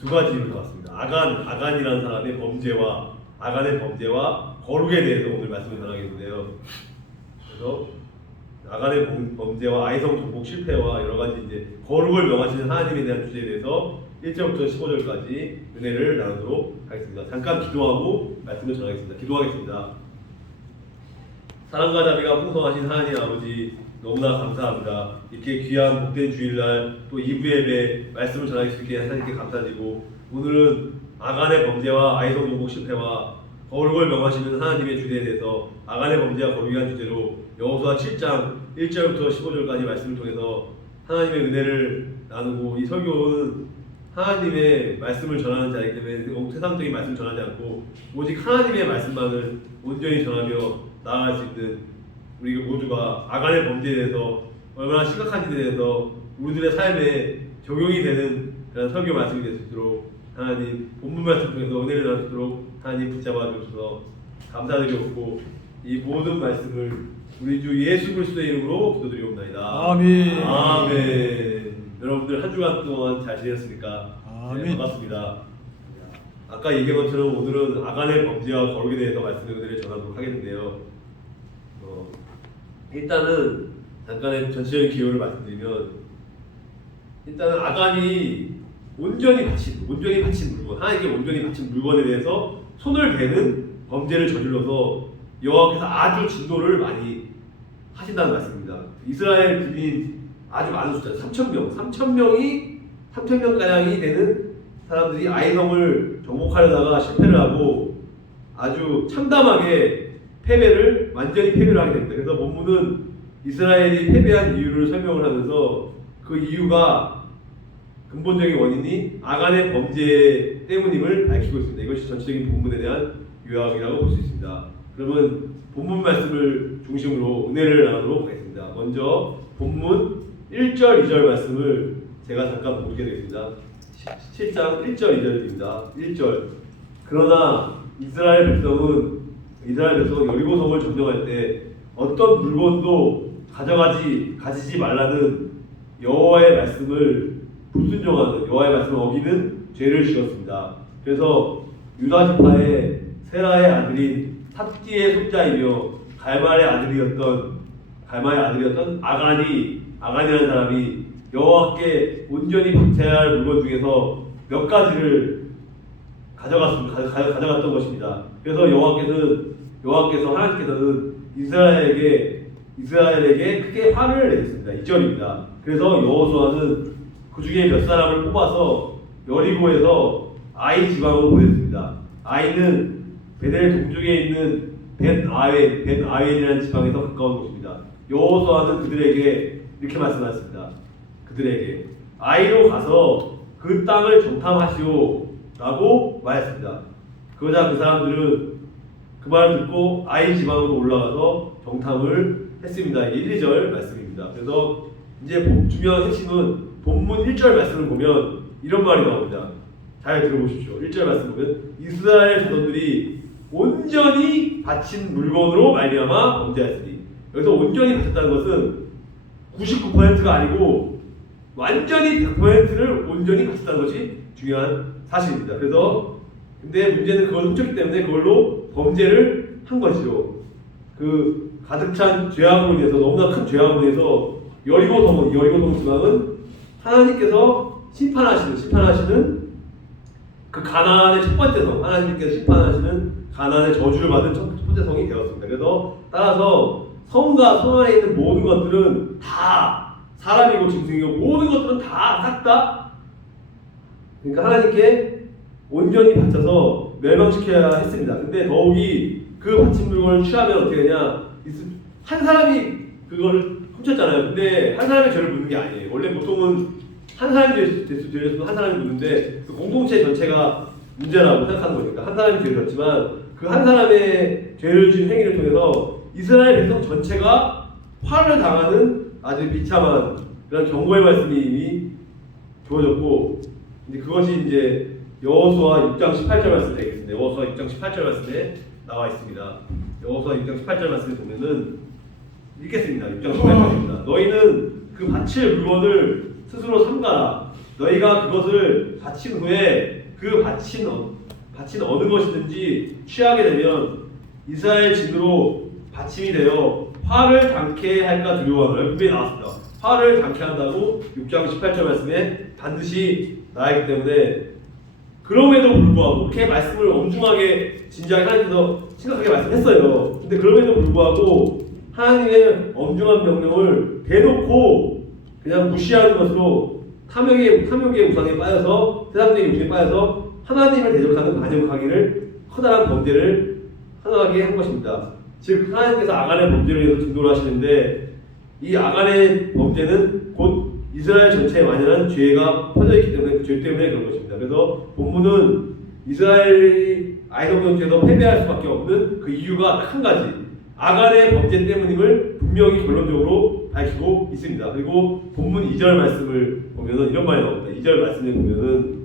두 가지 이유로 나왔습니다. 아간이라는 사람의 범죄와 아간의 범죄와 거룩에 대해서 오늘 말씀을 전하겠는데요. 그래서 아간의 범죄와 아이성 정복 실패와 여러 가지 이제 거룩을 명하시는 하나님에 대한 주제에 대해서 1절부터 15절까지 은혜를 나누도록 하겠습니다. 잠깐 기도하고 말씀을 전하겠습니다. 기도하겠습니다. 사랑과 자비가 풍성하신 하나님 아버지, 너무나 감사합니다. 이렇게 귀한 복된 주일날 또 2부 예배 말씀을 전할 수 있게 하나님께 감사드리고, 오늘은 아간의 범죄와 아이성 정복 실패와 거룩을 명하시는 하나님의 주제에 대해서 아간의 범죄와 거룩에 대한 주제로 여호수아 7장 1절부터 15절까지 말씀을 통해서 하나님의 은혜를 나누고, 이 설교는 하나님의 말씀을 전하는 자이기 때문에 세상적인 말씀을 전하지 않고 오직 하나님의 말씀만을 온전히 전하며 나아갈 수 있는 우리 모두가 아간의 범죄에 대해서 얼마나 심각한지에 대해서 우리들의 삶에 적용이 되는 그런 설교 말씀이 될 수 있도록 하나님 본문 말씀 통해서 은혜를 나눌 수 있도록 하나님 붙잡아 주셔서 감사드리옵고, 이 모든 말씀을 우리 주 예수 그리스도의 이름으로 기도드리옵나이다. 아멘. 아멘. 여러분들 한 주간 동안 잘 지냈습니까? 아멘. 네, 반갑습니다. 아까 얘기한 것처럼 오늘은 아간의 범죄와 거룩에 대해서 말씀의 은혜를 전하도록 하겠는데요. 일단은 잠깐의 전체적인 기호를 말씀드리면, 일단은 아간이 온전히 바친 물건, 하나님께 온전히 바친 물건에 대해서 손을 대는 범죄를 저질러서 여호와께서 아주 진노를 많이 하신다는 말씀입니다. 이스라엘 군인 아주 많은 숫자, 3,000명가량이 되는 사람들이 아이성을 정복하려다가 실패를 하고 아주 참담하게 완전히 패배를 하게 됩니다. 그래서 본문은 이스라엘이 패배한 이유를 설명을 하면서 그 이유가 근본적인 원인이 아간의 범죄 때문임을 밝히고 있습니다. 이것이 전체적인 본문에 대한 요약이라고 볼 수 있습니다. 그러면 본문 말씀을 중심으로 은혜를 나누도록 하겠습니다. 먼저 본문 1절, 2절 말씀을 제가 잠깐 보게 되겠습니다. 7장 1절, 2절입니다. 1절. 그러나 이스라엘 백성은 여리고성을 점령할 때 어떤 물건도 가지지 말라는 여호와의 말씀을 불순종하는, 여호와의 말씀을 어기는 죄를 지었습니다. 그래서 유다 지파의 세라의 아들인 삽디의 손자이며 갈말의 아들이었던 아간이라는 사람이 여호와께 온전히 바쳐야 할 물건 중에서 몇 가지를 가져갔던 것입니다. 그래서 하나님께서는 이스라엘에게 크게 화를 내셨습니다. 2절입니다. 그래서 여호수아는 그 중에 몇 사람을 뽑아서 여리고에서 아이 지방으로 보냈습니다. 아이는 베델 동쪽에 있는 벤아웬이라는 지방에서 가까운 곳입니다. 여호수아는 그들에게 이렇게 말씀하셨습니다. 그들에게 아이로 가서 그 땅을 정탐하시오라고 말했습니다. 그러자 그 사람들은 그 말을 듣고 아이 지방으로 올라가서 정탐을 했습니다. 1, 2절 말씀입니다. 그래서 이제 중요한 핵심은 본문 1절 말씀을 보면 이런 말이 나옵니다. 잘 들어보십시오. 1절 말씀 보면 이스라엘 자손들이 온전히 바친 물건으로 말미암아 범죄하였으니, 여기서 온전히 바쳤다는 것은 99%가 아니고 완전히 100%를 온전히 바쳤다는 것이 중요한 사실입니다. 그래서 근데 문제는 그걸 훔쳤기 때문에 그걸로 범죄를 한 것이죠. 그 가득 찬 죄악으로 인해서, 너무나 큰 가운데서 여리고 지방은 하나님께서 심판하시는 그 가나안의 첫 번째 성, 하나님께서 심판하시는 가나안의 저주를 받은 첫 번째 성이 되었습니다. 그래서 따라서 성과 성 안에 있는 모든 것들은 다 사람이고 짐승이고 모든 것들은 다 싹 다 그러니까 하나님께 온전히 바쳐서 멸망시켜야 했습니다. 근데 더욱이 그 바친 물건을 취하면 어떻게 되냐? 한 사람이 그걸 훔쳤잖아요. 근데 한 사람의 죄를 묻는 게 아니에요. 원래 보통은 한 사람이 죄를 한 사람이 묻는데 그 공동체 전체가 문제라고 생각하는 거니까 한 사람이 죄를 졌지만 그 한 사람의 죄를 지은 행위를 통해서 이스라엘 백성 전체가 화를 당하는 아주 비참한 그런 경고의 말씀이 이미 주어졌고, 이제 그것이 이제 여호수아 6장 18절 말씀 되겠습니다. 여호수아 6장 18절 말씀에 나와 있습니다. 여호수아 6장 18절 말씀에 보면은 읽겠습니다. 6장 18절입니다. 너희는 그 바칠 물건을 스스로 삼가라. 너희가 그것을 바친 후에 그 바친 어느 것이든지 취하게 되면 이스라엘 진으로 바침이 되어 화를 당케 할까 두려워하노라. 분명히 나왔습니다. 화를 당케 한다고 6장 18절 말씀에 반드시 나왔기 때문에, 그럼에도 불구하고 이렇게 말씀을 엄중하게 진지하게 하나님께서 심각하게 말씀했어요. 근데 그럼에도 불구하고 하나님의 엄중한 명령을 대놓고 그냥 무시하는 것으로 탐욕의 우상에 빠져서, 세상적인 욕심에 빠져서 하나님을 대적하는 반역하기를, 커다란 범죄를 하나하게 한 것입니다. 즉 하나님께서 아간의 범죄를 위해서 진노를 하시는데, 이 아간의 범죄는 곧 이스라엘 전체에 만연한 죄가 퍼져 있기 때문에, 그 죄 때문에 그런 것입니다. 그래서 본문은 이스라엘이 아이성 전투에서 패배할 수밖에 없는 그 이유가 딱 한 가지, 아간의 범죄 때문임을 분명히 결론적으로 밝히고 있습니다. 그리고 본문 2절 말씀을 보면은 이런 말이 나옵니다. 2절 말씀을 보면은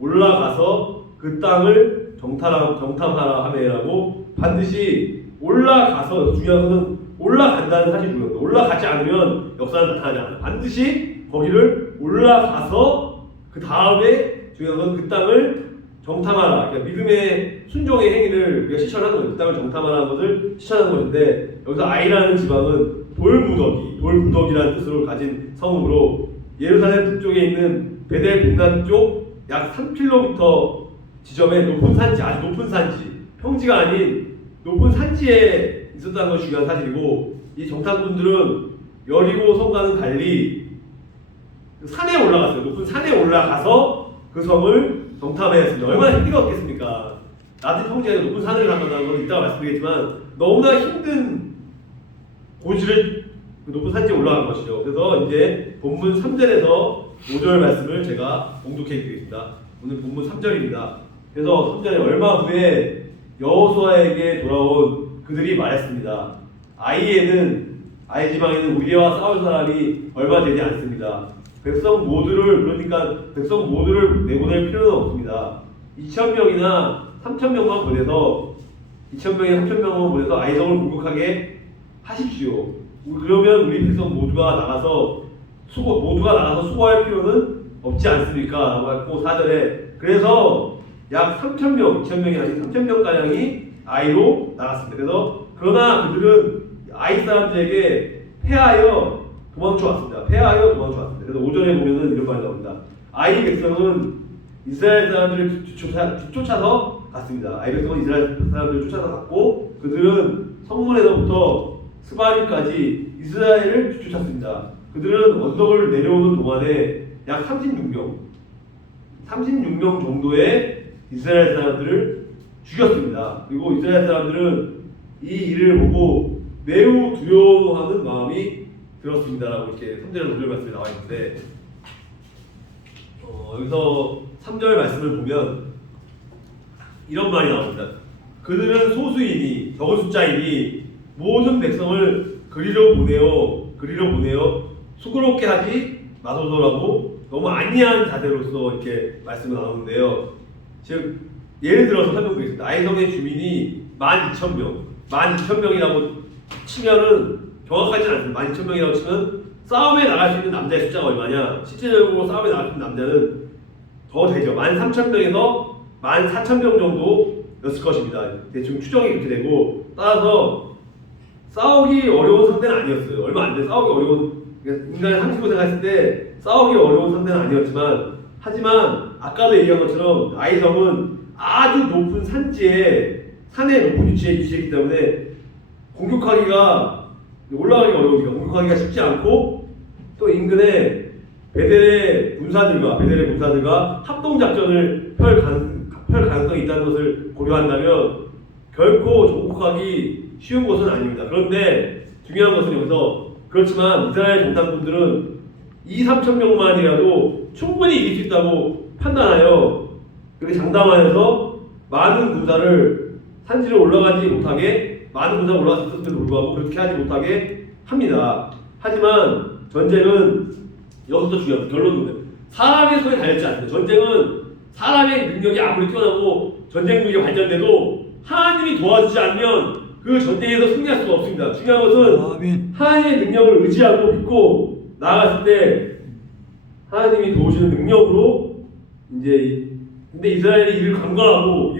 올라가서 그 땅을 정탐하라 하매라고, 반드시 올라가서, 중요한 것은 올라간다는 사실이 중요합니다. 올라가지 않으면 역사는 나타나지 않아요. 반드시 거기를 올라가서 그 다음에 중요한 건 그 땅을 정탐하라. 그러니까 믿음의 순종의 행위를 우리가 실천하는 거예요. 그 땅을 정탐하라는 것을 실천하는 것인데, 여기서 아이라는 지방은 돌무더기라는 뜻을 가진 성읍으로, 예루살렘 북쪽에 있는 베델 동남 쪽 약 3km 지점에 높은 산지, 아주 높은 산지, 평지가 아닌 높은 산지에 있었다는 것이 중요한 사실이고, 이 정탐꾼들은 여리고 성과는 달리 산에 올라갔어요. 높은 산에 올라가서 그 성을 정탐해야 했습니다. 얼마나 힘들게 없겠습니까? 낮은 평지에서 높은 산을 간다는 건 이따가 말씀드리겠지만 너무나 힘든 고지를 그 높은 산지에 올라간 것이죠. 그래서 이제 본문 3절에서 5절 말씀을 제가 봉독해 드리겠습니다. 오늘 본문 3절입니다. 그래서 3절에 얼마 후에 여호수아에게 돌아온 그들이 말했습니다. 아이 지방에는 우리와 싸울 사람이 얼마 되지 않습니다. 백성 모두를 내보낼 필요는 없습니다. 2,000명이나 3,000명만 보내서 아이성을 공격하게 하십시오. 그러면 우리 백성 모두가 나가서 수고할 필요는 없지 않습니까? 라고 했고, 4절에 그래서 약 3,000명, 2,000명이 아닌 3,000명가량이 아이로 나갔습니다. 그러나 그들은 아이 사람들에게 패하여 도망쳐 왔습니다. 그래서 5절에 보면은 이런 말이 나옵니다. 아이 백성은 이스라엘 사람들을 뒤쫓아서 갔습니다. 아이 백성은 이스라엘 사람들을 쫓아서 갔고, 그들은 성문에서부터 스바림까지 이스라엘을 뒤쫓았습니다. 그들은 언덕을 내려오는 동안에 약 36명 정도의 이스라엘 사람들을 죽였습니다. 그리고 이스라엘 사람들은 이 일을 보고 매우 두려워하는 마음이 들었습니다라고 이렇게 3절 5절 말씀이 나와 있는데, 여기서 3절 말씀을 보면 이런 말이 나옵니다. 그들은 소수이니, 적은 숫자이니 모든 백성을 그리로 보내어 수고롭게 하지 마소서라고 너무 안이한 자세로서 이렇게 말씀을 나오는데요. 즉 예를 들어서 설명드리겠습니다. 아이성의 주민이 12,000명이라고 치면은 정확하지 않습니다. 12,000명이라고 치면 싸움에 나갈 수 있는 남자의 숫자가 얼마냐? 실제적으로 싸움에 나갈 수 있는 남자는 더 되죠. 13,000명에서 14,000명 정도였을 것입니다. 대충 추정이 그렇게 되고, 따라서 싸우기 어려운 상대는 아니었어요. 얼마 안 돼. 싸우기 어려운, 인간의 상식으로 생각했을 때 싸우기 어려운 상대는 아니었지만, 하지만 아까도 얘기한 것처럼 아이성은 아주 높은 산지에, 산의 높은 위치에 위치했기 때문에 올라가기가 어려우니까 공격하기가 쉽지 않고, 또 인근에 베델의 군사들과 합동작전을 펼 가능성이 있다는 것을 고려한다면 결코 정복하기 쉬운 것은 아닙니다. 그런데 중요한 것은 여기서, 그렇지만 이스라엘 정탐꾼들은 2,000~3,000명만이라도 충분히 이길 수 있다고 판단하여 그렇게 장담하여서 많은 군사를 산지를 올라가지 못하게, 많은 군사가 올라갔음에도 불구하고 그렇게 하지 못하게 합니다. 하지만 전쟁은 여기서 중요한 결론입니다. 사람의 손에 달렸지 않습니다. 전쟁은 사람의 능력이 아무리 뛰어나고 전쟁 무기가 발전돼도 하나님이 도와주지 않으면 그 전쟁에서 승리할 수가 없습니다. 중요한 것은 하나님의 능력을 의지하고 믿고 나아갔을 때 하나님이 도우시는 능력으로 이제 근데 이스라엘이 이를 강구하고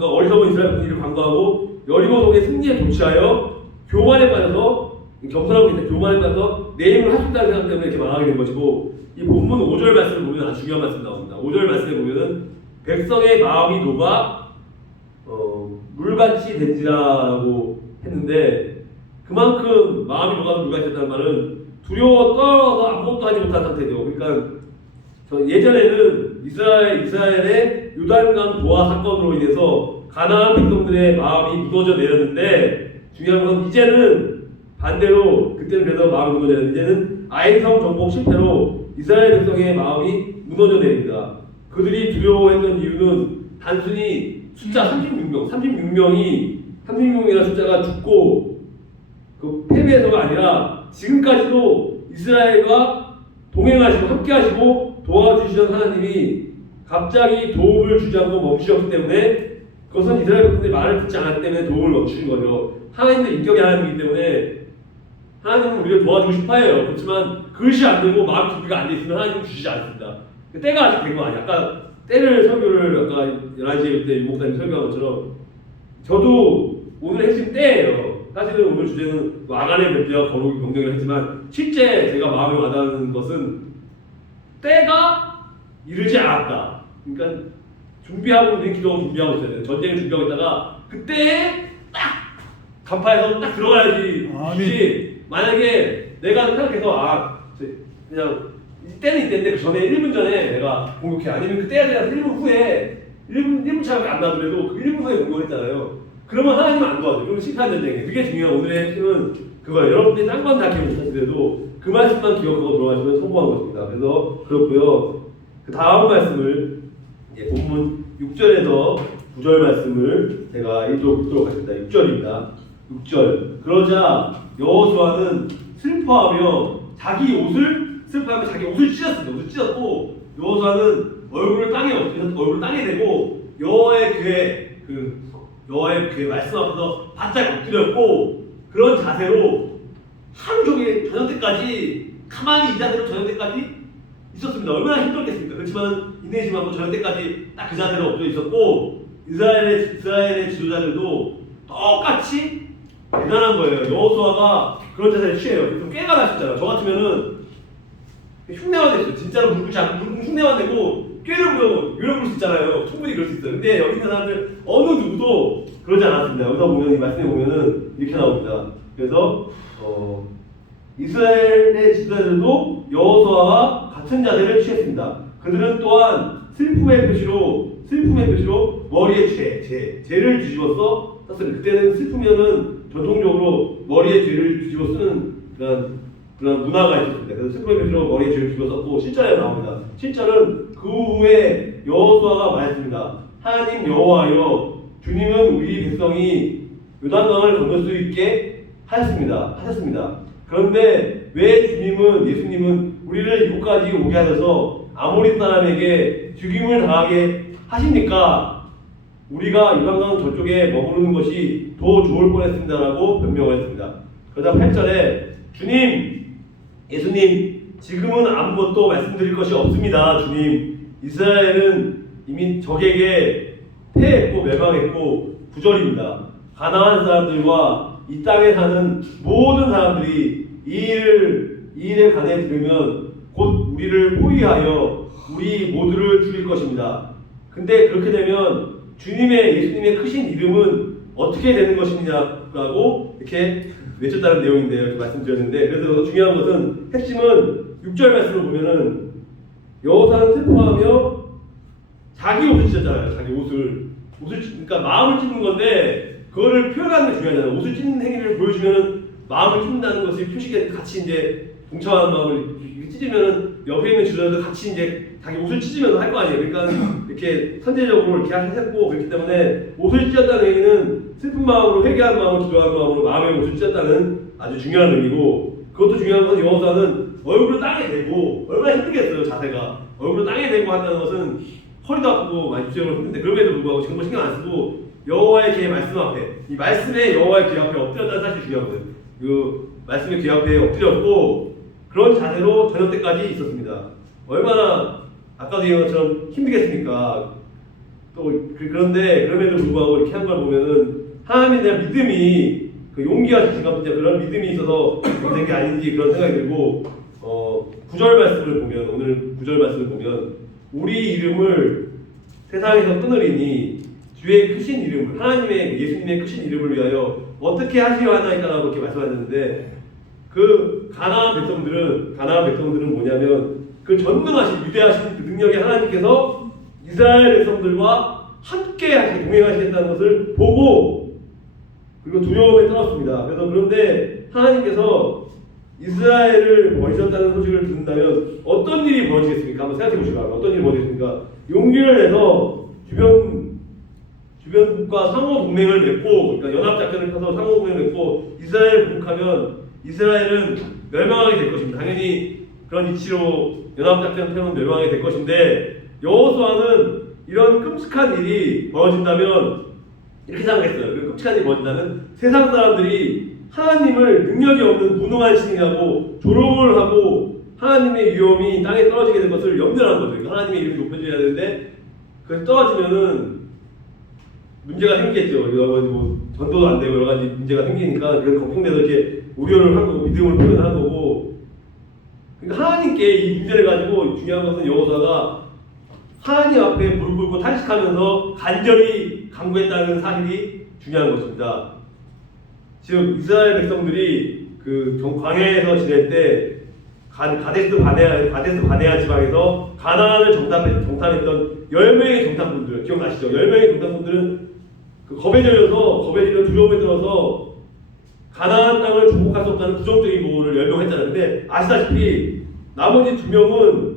어리석은 이스라엘 백성이 이를 강구하고 여리고성의 승리에 도취하여 교만에 빠져서 겸손하고 있는 교만에 빠져서 내 힘을 할 수 있다는 생각 때문에 이렇게 망하게 된 것이고 이 본문 5절 말씀을 보면 아주 중요한 말씀 나옵니다. 5절 말씀에 보면은 백성의 마음이 녹아 물같이 된지라라고 했는데 그만큼 마음이 녹아서 물같이 됐다는 말은 두려워 떨어서 아무것도 하지 못한 상태죠. 그러니까 예전에는 이스라엘의 요단강 도하 사건으로 인해서 가나안 백성들의 마음이 무너져 내렸는데 중요한 건 이제는 반대로 그때는 그래서 마음이 무너져 내렸는데 이제는 아이성 정복 실패로 이스라엘 백성의 마음이 무너져 내립니다. 그들이 두려워했던 이유는 단순히 숫자 36명이라는 숫자가 죽고 그 패배해서가 아니라 지금까지도 이스라엘과 동행하시고 함께하시고 도와주시던 하나님이 갑자기 도움을 주지 않고 멈추셨기 때문에 그것은 이스라엘 백성들이 말을 듣지 않았기 때문에 도움을 멈추신 거죠. 하나님도 인격의 하나님이기 때문에 하나님은 우리를 도와주고 싶어해요. 그렇지만 그것이 안 되고 마음 준비가 안 돼 있으면 하나님은 주시지 않습니다. 때가 아직 된 거 아니에요. 아까 때를 설교를 아까 11시에 때 유목사님 설교한 것처럼 저도 오늘 핵심 때예요. 사실은 오늘 주제는 아간의 멸비와 거룩이 경쟁을 했지만 실제 제가 마음에 와닿는 것은 때가 이르지 않았다. 그러니까 준비하고 있는 기도하고 준비하고 있어야 돼요. 전쟁을 준비하고 있다가 그때에 딱 간파해서 딱 들어가야지. 만약에 내가 생각해서 그냥 때는 이때인데 그 전에 1분 전에 내가 공격해 아니면 그때에 대해서 1분 후에 1분 차가 안 나더라도 그 1분 후에 공격했잖아요. 그러면 하나님은 안 도와줘. 그러면 실패한 전쟁이에요. 그게 중요한 오늘의 핵심은 그거예요. 여러분들이 딴 건 다 기억 못하시더라도 그 말씀만 기억하고 들어가시면 성공한 것입니다. 그래서 그렇고요. 그 다음 말씀을 이제 본문 6절에서 9절 말씀을 제가 읽도록 하겠습니다. 6절입니다. 6절. 그러자 여호수아는 슬퍼하며 자기 옷을 찢었습니다. 옷을 찢었고 여호수아는 얼굴을 땅에 대고 여호와의 귀에 말씀 앞에서 바짝 엎드렸고 그런 자세로 하루 종일 저녁 때까지 가만히 이 자세로 저녁 때까지 있었습니다. 얼마나 힘들겠습니까? 그렇지만 인내심하고 저녁 때까지 딱 그 자세로 엎드려 있었고 이스라엘의 지도자들도 똑같이 대단한 거예요. 여호수아가 그런 자세를 취해요. 그래서 깨가 나셨잖아요. 저 같으면은 흉내만 냈어요. 진짜로 흉내만 내고 꾀를 부르고 요령 부를 수 있잖아요. 충분히 그럴 수 있어요. 근데 여기 있는 사람들 어느 누구도 그러지 않았습니다. 여기서 보면 이 말씀에 보면은 이렇게 나옵니다. 그래서 이스라엘의 지도자들도 여호수아와 같은 자세를 취했습니다. 그들은 또한 슬픔의 표시로 머리에 죄를 뒤집어서 썼습니다. 그때는 슬프면은 전통적으로 머리에 죄를 뒤집어 쓰는 그런 문화가 있었습니다. 그래서 슬픔의 표시로 머리에 죄를 뒤집어 썼고 7절에 나옵니다. 7절은 그 후에 여호수아가 말했습니다. 하나님 여호와여 주님은 우리 백성이 요단강을 건널 수 있게 하셨습니다. 그런데 왜 예수님은 우리를 이곳까지 오게 하셔서 아모리 사람에게 죽임을 당하게 하십니까? 우리가 요단강 저쪽에 머무르는 것이 더 좋을 뻔했습니다라고 변명을 했습니다. 그러다 8절에 예수님 지금은 아무것도 말씀드릴 것이 없습니다. 주님 이스라엘은 이미 적에게 패했고 멸망했고 9절입니다. 가나안 사람들과 이 땅에 사는 모든 사람들이 이 일에 관해 들으면 곧 우리를 포위하여 우리 모두를 죽일 것입니다. 근데 그렇게 되면 예수님의 크신 이름은 어떻게 되는 것이냐고 이렇게 외쳤다는 내용인데요. 말씀드렸는데 그래서 중요한 것은 핵심은 6절 말씀을 보면은 여호수아는 슬퍼하며 자기 옷을 찢었잖아요. 자기 옷을 그러니까 마음을 찢는 건데 그거를 표현하는 게 중요하잖아요. 옷을 찢는 행위를 보여주면은 마음을 찢는다는 것이 표시가 같이 이제 동참하는 마음을 찢으면은 옆에 있는 지도자도 같이 이제 자기 옷을 찢으면서 할 거 아니에요. 그러니까 이렇게 선제적으로 이렇게 하셨고 그렇기 때문에 옷을 찢었다는 얘기는 슬픈 마음으로 회개하는 마음으로 기도하는 마음으로 마음의 옷을 찢었다는 아주 중요한 의미고 그것도 중요한 것은 여호수아는 얼굴을 땅에 대고 얼마나 힘들겠어요. 자세가 얼굴을 땅에 대고 한다는 것은 허리도 아프고 많이 부정을 했는데 그럼에도 불구하고 정말 신경 안 쓰고 여호와의 귀의 말씀 앞에 이 말씀의 여호와의 귀 앞에 엎드렸다는 사실이 중요한 거예요. 그 말씀의 귀 앞에 엎드렸고 그런 자세로 저녁 때까지 있었습니다. 얼마나 아까도 얘기한 것처럼 힘들겠습니까? 그런데 그럼에도 불구하고 이렇게 한 걸 보면은 하나님에 대한 믿음이 그 용기와 자신감 그런 믿음이 있어서 된 게 아닌지 그런 생각이 들고 9절 말씀을 보면 오늘 9절 말씀을 보면 우리 이름을 세상에서 끊으리니 주의 크신 이름을 하나님의 예수님의 크신 이름을 위하여 어떻게 하시려 하나이까라고 이렇게 말씀하셨는데 그 가나안 백성들은 뭐냐면 그 전능하신 위대하신 그 능력의 하나님께서 이스라엘 백성들과 함께 동행하시겠다는 것을 보고 그리고 두려움에 떨었습니다. 그런데 하나님께서 이스라엘을 버리셨다는 소식을 듣는다면 어떤 일이 벌어지겠습니까? 한번 생각해 보시기 바랍니다. 어떤 일이 벌어지겠습니까? 용기를 내서 주변국과 상호 동맹을 맺고, 그러니까 연합 작전을 펴서 상호 동맹을 맺고 이스라엘을 공격하면 이스라엘은 멸망하게 될 것입니다. 당연히 그런 이치로 연합 작전을 펴면 멸망하게 될 것인데 여호수아는 이런 끔찍한 일이 벌어진다면 이렇게 생각했어요. 그 끔찍한 일이 벌어진다면 세상 사람들이 하나님을 능력이 없는 무능한 신이라고 조롱을 하고 하나님의 위엄이 땅에 떨어지게 된 것을 염려한 거죠. 그러니까 하나님의 이름이 높여져야 되는데 그래서 떨어지면은 문제가 생기겠죠. 뭐 전도도 안 되고 여러 가지 문제가 생기니까 그래서 걱정돼서 이렇게 우려를 하고 믿음을 표현한 거고. 그러니까 하나님께 이 문제를 가지고 중요한 것은 여호수아가 하나님 앞에 무릎 꿇고 탄식하면서 간절히 간구했다는 사실이 중요한 것입니다. 즉 이스라엘 백성들이 그 광야에서 지낼 때 가데스 바네아 지방에서 가나안을 정탐했던 10명의 정탐꾼들 기억나시죠? 10명의 정탐꾼들은 그 겁에 질려 두려움에 들어서 가나안 땅을 정복할 수 없다는 부정적인 보고를 10명 했잖아요. 근데 아시다시피 나머지 2명의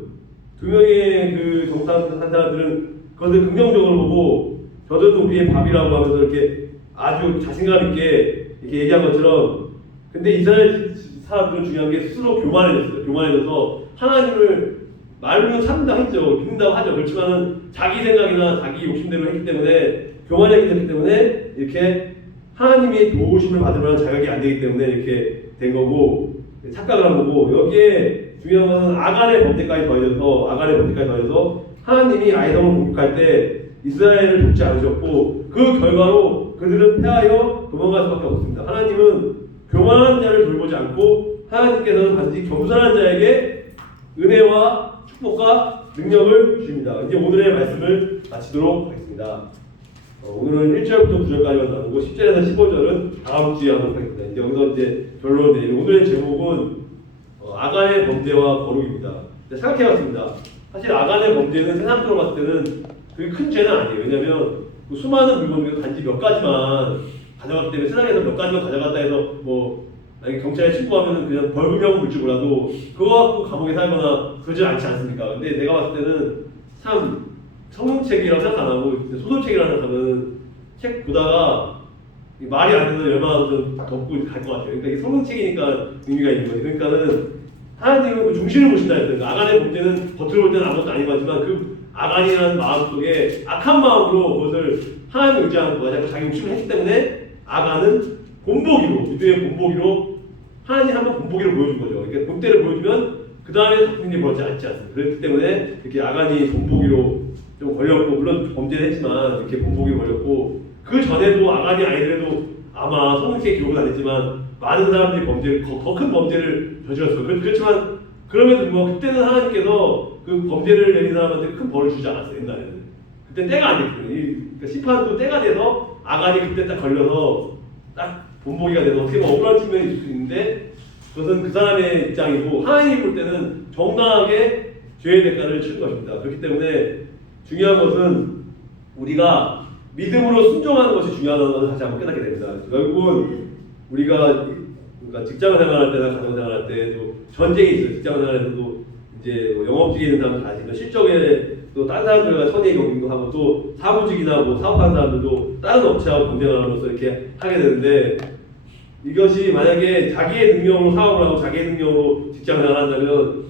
그 정탐한 사람들은 그것을 긍정적으로 보고 저들은 우리의 밥이라고 하면서 이렇게 아주 자신감 있게 이렇게 얘기한 것처럼, 근데 이스라엘 사람들은 중요한 게 스스로 교만해져서 하나님을 말로는 참는다 했죠. 믿는다고 하죠. 그렇지만은 자기 생각이나 자기 욕심대로 했기 때문에 교만했기 때문에 이렇게 하나님의 도우심을 받을 만한 자격이 안 되기 때문에 이렇게 된 거고 착각을 한 거고, 여기에 중요한 것은 아간의 범죄까지 더해져서 하나님이 아이성을 공격할 때 이스라엘을 돕지 않으셨고 그 결과로 그들은 패하여 도망갈 수밖에 없습니다. 하나님은 교만한 자를 돌보지 않고 하나님께서는 반드시 겸손한 자에게 은혜와 축복과 능력을 주십니다. 이제 오늘의 말씀을 마치도록 하겠습니다. 오늘은 1절부터 9절까지만 나누고 10절에서 15절은 다음 주에 하도록 하겠습니다. 이제 여기서 이제 결론인데 오늘의 제목은 아간의 범죄와 거룩입니다. 생각해봤습니다. 사실 아간의 범죄는 세상적으로 봤을 때는 그게 큰 죄는 아니에요. 왜냐하면 그 수많은 물건을 단지 몇 가지만 가져갔기 때문에 세상에서 몇 가지만 가져갔다 해서 뭐 만약에 경찰에 신고하면 그냥 벌금형 물줄 몰라도 그거 갖고 감옥에 살거나 그러지 않지 않습니까? 근데 내가 봤을 때는 참 성경책이라고 생각 안 하고 소설책이라고 생각하면 책 보다가 말이 안 되면 얼마나 좀 덮고 갈 것 같아요. 그러니까 이게 성경책이니까 의미가 있는 거예요. 그러니까는 하나님은 그 중심을 보신다 했어요. 아간의 문제는 겉으로 볼 때는 아무것도 아닌 것 같지만 그 아간이라는 마음 속에 악한 마음으로 그것을 하나님을 의지하는 거야. 자기 욕심을 했기 때문에 아간은 믿음의 본보기로 하나님 한번 본보기로 보여준 거죠. 그러니까 본때를 보여주면 그 다음에 같은 일이 벌어지지 않지 않습니까? 그렇기 때문에 이렇게 아간이 본보기로 좀 걸렸고, 물론 범죄는 했지만 이렇게 본보기로 걸렸고, 그 전에도 아간이 아니더라도 아마 성경책에 기록은 안 했지만 많은 사람들이 더 큰 범죄를 저질렀어요. 그렇지만 그럼에도 불구하고 그때는 하나님께서 그 범죄를 내린 사람한테 큰 벌을 주지 않았어요. 옛날에는. 그때 때가 안 됐거든요. 그러니까 심판도 때가 돼서 아간이 그때 딱 걸려서 딱 본보기가 돼서 어떻게 보면 억울한 측면이 있을 수 있는데 그것은 그 사람의 입장이고 하나님이 볼 때는 정당하게 죄의 대가를 치는 것입니다. 그렇기 때문에 중요한 것은 우리가 믿음으로 순종하는 것이 중요하다는 것을 다시 한번 깨닫게 됩니다. 결국은 우리가 그러니까 직장 생활할 때나 가정 생활할 때도 전쟁이 있어요. 직장 생활에서도 이제 뭐 영업직에 있는 사람들 다 있지만 실적에 또 다른 사람들과 선의 경쟁도 하고 또 사무직이나 뭐 사업하는 사람들도 다른 업체하고 경쟁을 하면서 이렇게 하게 되는데, 이것이 만약에 자기의 능력으로 사업을 하고 자기의 능력으로 직장 생활을 한다면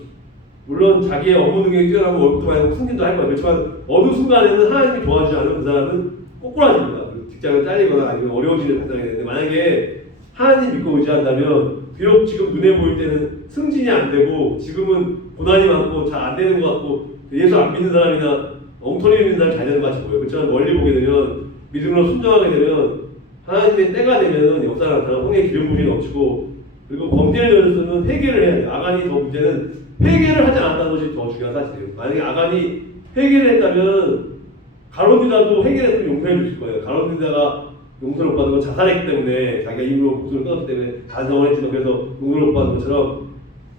물론 자기의 업무 능력이 뛰어나고 월급도 많이 하고 승진도 할 거예요. 그렇지만 어느 순간에는 하나님이 도와주지 않으면 그 사람은 꼬꾸라집니다. 직장을 잘리거나 아니면 어려운 일을 발생하게 되는데, 만약에 하나님 믿고 의지한다면 비록 지금 눈에 보일 때는 승진이 안 되고 지금은 고난이 많고 잘 안 되는 것 같고 예수 안 믿는 사람이나 엉터리 믿는 사람 잘 되는 것 같이 보여요. 그렇지만 멀리 보게 되면 믿음으로 순종하게 되면 하나님의 때가 되면 역사가 나타나고 홍해 기름물이 넘치고 그리고 범죄를 저질러서는 회개를 해야 돼요. 아간이 더 문제는 회개를 하지 않았다는 것이 더 중요한 사실이에요. 만약에 아간이 회개를 했다면 가론유다도 회개를 했으면 용서해 줬을 거예요. 가론유다가 용서를 못 받은 건 자살했기 때문에 자기가 입으로 목숨을 끊었기 때문에 반성을 했지만 그래서 용서를 못 받은 것처럼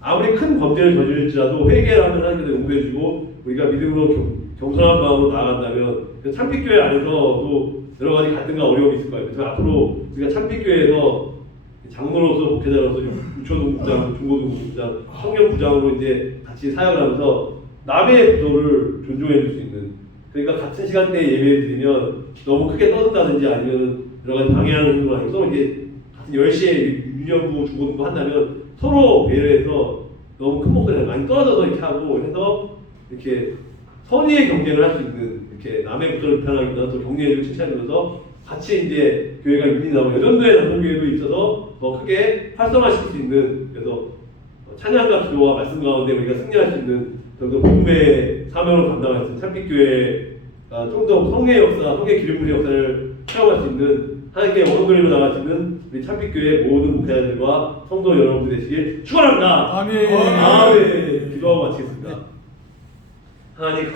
아무리 큰 범죄를 저질릴지라도 회개를 하면 하나님께서 용서해 주고 우리가 믿음으로 겸손한 마음으로 나아간다면 참빛교회 안에서도 여러 가지 갈등과 어려움이 있을 거예요. 그래서 앞으로 우리가 참빛교회에서 장로로서 목회자로서 유초동부장, 중고동부장, 청년부장으로 이제 같이 사역을 하면서 남의 부도를 존중해 줄 수 있는 그러니까 같은 시간대에 예배를 드리면 너무 크게 떠든다든지 아니면 여러 가지 방해하는 행동을 하고 서로 이제 같은 10시에 유년부, 중고등부 한다면 서로 배려해서 너무 큰 목소리가 많이 떨어져서 이렇게 하고 해서 이렇게 선의의 경쟁을 할 수 있는 이렇게 남의 구조를 비판하기보다 또 격려해주고 칭찬해주면서 같이 이제 교회가 윤리 나오고 여전도의 남성교회도 있어서 더 크게 활성화시킬 수 있는 그래서 찬양과 기도와 말씀 가운데 우리가 승리할 수 있는 정도 복음의 사명을 감당할 수 있는 참빛교회가 좀 더 성의 역사, 성의 기름부의 역사를 체험할 수 있는 하나님께 원동력으로 나갈 수 있는 우리 참빛교회 모든 목회자들과 성도 여러분들 되시길 축원합니다. 아멘. 아멘. 기도하고 마치겠습니다. 하나님.